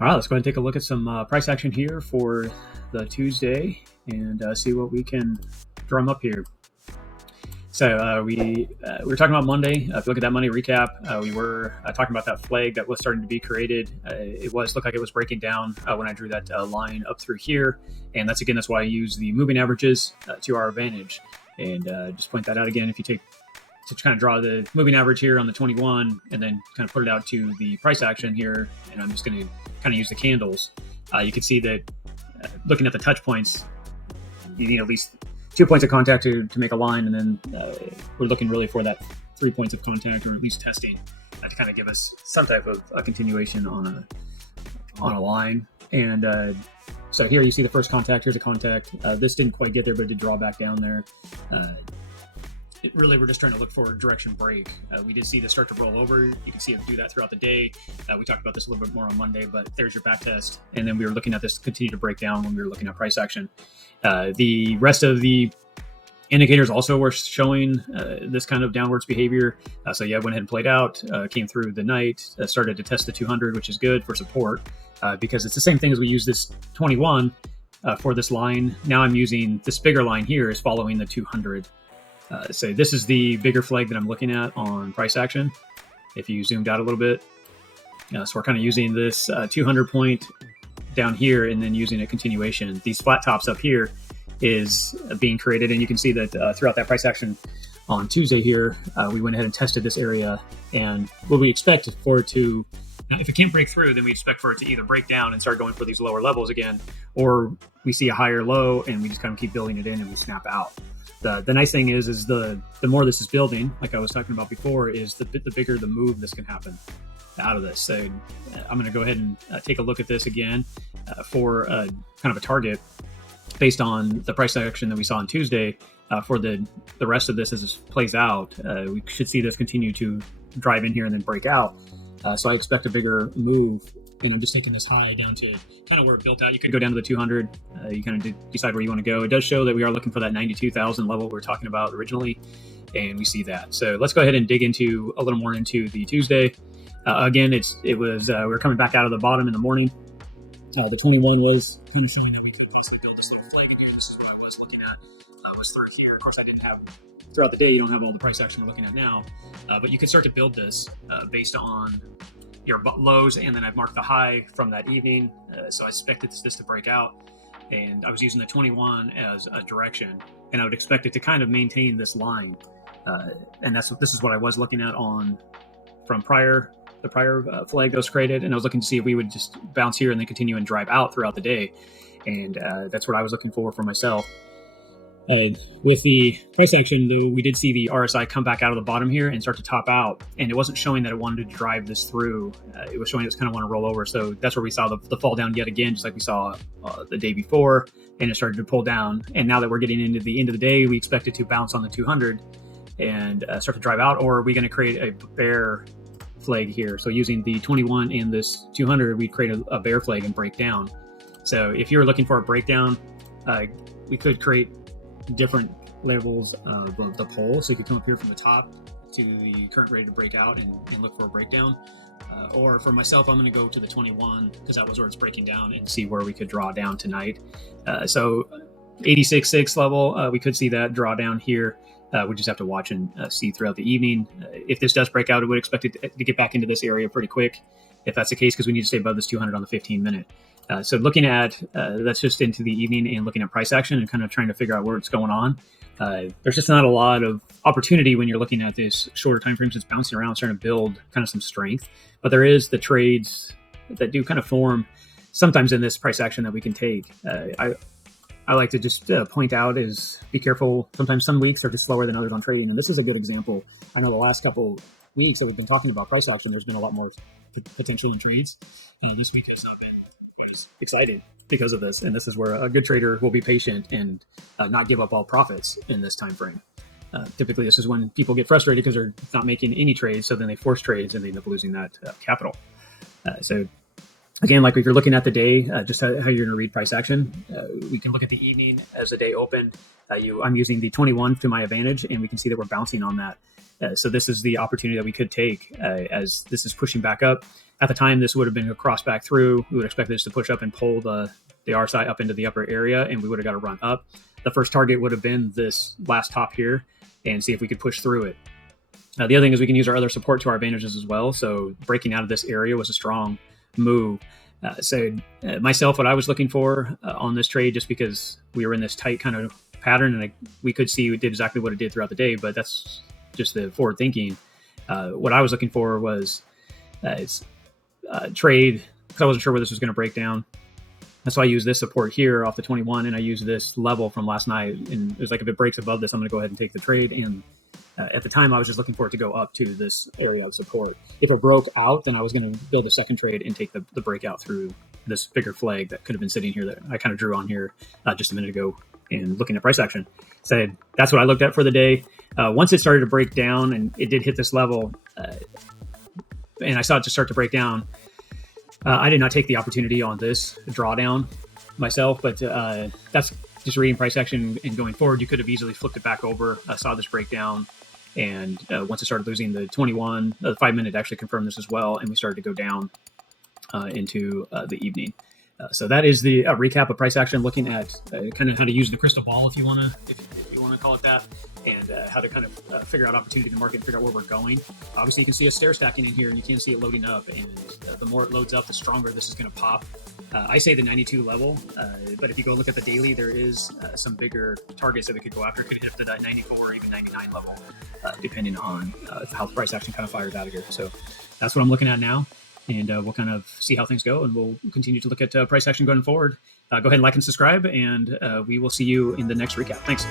All right, let's go ahead and take a look at some price action here for the Tuesday and see what we can drum up here. So we were talking about Monday. If you look at that Monday recap, we were talking about that flag that was starting to be created. It looked like it was breaking down when I drew that line up through here, and that's why I use the moving averages to our advantage. And just point that out again. If you take to kind of draw the moving average here on the 21, and then kind of put it out to the price action here, and I'm just going to kind of use the candles. You can see that looking at the touch points, you need at least 2 points of contact to make a line, and then we're looking really for that 3 points of contact, or at least testing to kind of give us some type of a continuation on a line. And so here you see the first contact. Here's a contact. This didn't quite get there, but it did draw back down there. We're just trying to look for a direction break. We did see this start to roll over. You can see it do that throughout the day. We talked about this a little bit more on Monday, but there's your back test. And then we were looking at this continue to break down when we were looking at price action. The rest of the indicators also were showing this kind of downwards behavior. So yeah, went ahead and played out, came through the night, started to test the 200, which is good for support because it's the same thing as we use this 21 for this line. Now I'm using this bigger line here is following the 200. So this is the bigger flag that I'm looking at on price action. If you zoomed out a little bit, so we're kind of using this 200 point down here and then using a continuation. These flat tops up here is being created, and you can see that throughout that price action on Tuesday here, we went ahead and tested this area. And what we expect for it to, now if it can't break through, then we expect for it to either break down and start going for these lower levels again, or we see a higher low and we just kind of keep building it in and we snap out. The nice thing is the more this is building, like I was talking about before, is the bigger the move this can happen out of this. So I'm going to go ahead and take a look at this again for kind of a target based on the price action that we saw on Tuesday. For the rest of this as this plays out, we should see this continue to drive in here and then break out. So I expect a bigger move. I'm just taking this high down to kind of where it built out. You could go down to the 200. You kind of decide where you want to go. It does show that we are looking for that 92,000 level we were talking about originally, and we see that. So let's go ahead and dig into a little more into the Tuesday. Again, we were coming back out of the bottom in the morning. The 21 was kind of showing that we could basically build this little flag in here. This is what I was looking at. I was through here. Of course, I didn't have throughout the day. You don't have all the price action we're looking at now, but you could start to build this based on your lows, and then I've marked the high from that evening. So I expected this to break out, and I was using the 21 as a direction, and I would expect it to kind of maintain this line. And this is what I was looking at from the prior flag that was created, and I was looking to see if we would just bounce here and then continue and drive out throughout the day, and that's what I was looking for myself. With the price action, though, we did see the RSI come back out of the bottom here and start to top out, and it wasn't showing that it wanted to drive this through. It was showing it was kind of want to roll over. So that's where we saw the fall down yet again, just like we saw the day before, and it started to pull down. And now that we're getting into the end of the day, we expect it to bounce on the 200 and start to drive out, or are we going to create a bear flag here? So using the 21 and this 200, we create a bear flag and break down. So if you're looking for a breakdown, we could create different levels of the pole. So you could come up here from the top to the current ready to break out and look for a breakdown. Or for myself, I'm going to go to the 21 because that was where it's breaking down, and see where we could draw down tonight. So 86.6 level, we could see that draw down here. We just have to watch and see throughout the evening. If this does break out, I would expect it to get back into this area pretty quick. If that's the case, because we need to stay above this 200 on the 15 minute. So looking at, that's just into the evening and looking at price action and kind of trying to figure out where it's going on. There's just not a lot of opportunity when you're looking at this shorter time frames. It's bouncing around, starting to build kind of some strength. But there is the trades that do kind of form sometimes in this price action that we can take. I like to just point out is be careful. Sometimes some weeks are just slower than others on trading. And this is a good example. I know the last couple weeks that we've been talking about price action, there's been a lot more potential in trades. And this week has not been as excited because of this. And this is where a good trader will be patient and not give up all profits in this time frame. Typically, this is when people get frustrated because they're not making any trades. So then they force trades and they end up losing that capital. So Again, like if you're looking at the day, just how you're going to read price action, we can look at the evening as the day opened. I'm using the 21 to my advantage, and we can see that we're bouncing on that. So this is the opportunity that we could take as this is pushing back up. At the time, this would have been a cross back through. We would expect this to push up and pull the RSI up into the upper area, and we would have got to run up. The first target would have been this last top here and see if we could push through it. The other thing is we can use our other support to our advantages as well. So breaking out of this area was a strong move. Myself, what I was looking for on this trade, just because we were in this tight kind of pattern, and we could see it did exactly what it did throughout the day, but that's just the forward thinking. What I was looking for was trade, because I wasn't sure where this was going to break down. That's why I use this support here off the 21, and I use this level from last night. And it was like, if it breaks above this, I'm going to go ahead and take the trade. And at the time, I was just looking for it to go up to this area of support. If it broke out, then I was going to build a second trade and take the breakout through this bigger flag that could have been sitting here that I kind of drew on here just a minute ago and looking at price action. So that's what I looked at for the day. Once it started to break down and it did hit this level, and I saw it just start to break down, I did not take the opportunity on this drawdown myself, but that's just reading price action and going forward. You could have easily flipped it back over. I saw this breakdown, and once it started losing the 21, the 5 minute actually confirmed this as well, and we started to go down into the evening. So that is the recap of price action, looking at kind of how to use the crystal ball, if you want to call it that, and how to kind of figure out opportunity in the market and figure out where we're going. Obviously, you can see a stair stacking in here, and you can see it loading up. And the more it loads up, the stronger this is going to pop. I say the 92 level, but if you go look at the daily, there is some bigger targets that we could go after. It could hit to that 94 or even 99 level, depending on how the price action kind of fires out of here. So that's what I'm looking at now. And we'll kind of see how things go, and we'll continue to look at price action going forward. Go ahead and like and subscribe, and we will see you in the next recap. Thanks.